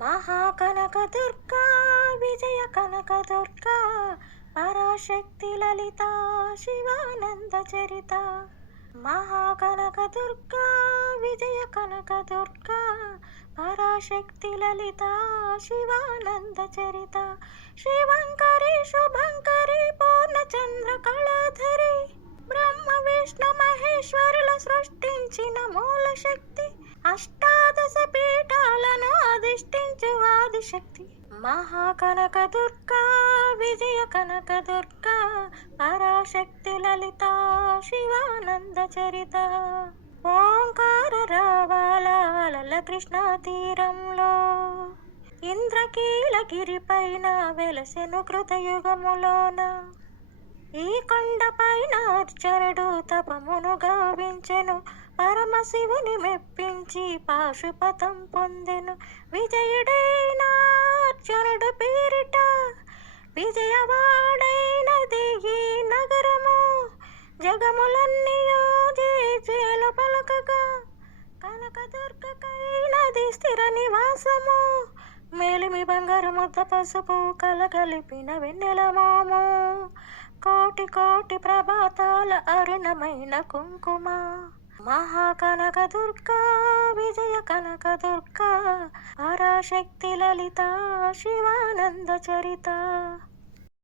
మహాకనక దుర్గా విజయ కనక దుర్గా పరాశక్తి లలిత శివానంద చరిత. మహాకనక దుర్గా విజయ కనక దుర్గా పరాశక్తి లలిత శివానంద చరిత. శివంకరి శుభంకరి పూర్ణచంద్ర కళాధరి బ్రహ్మ విష్ణు మహేశ్వరుల సృష్టించిన మూల శక్తి. అష్టాదశ పీఠాలను అధిష్ఠించు ఆదిశక్తి. మహాకనక దుర్గా విజయ కనక దుర్గా పరాశక్తి లలిత శివానంద చరిత. ఓంకార రావాల కృష్ణా తీరంలో ఇంద్రకీలగిరి పైన వెలసెను కృతయుగములోన. ఈ కొండపైన అర్చనుడు తపమును గావించెను, పరమశివుని మెప్పించి పాశుపతం పొందెను. విజయుడైన అర్జునుడు పేరిట విజయవాడైనది ఈ నగరము. జగములన్నీయో జేజేలు పలకగా కనకదుర్గకైనది స్థిర నివాసము. మేలిమి బంగారు ముద్ద పసుపు కలగలిపిన వెన్నెల మోము, కోటి కోటి ప్రభాతాల అరుణమైన కుంకుమ. మహాకనక దుర్గా విజయ కనక దుర్గా పరాశక్తి లలిత శివానంద చరిత.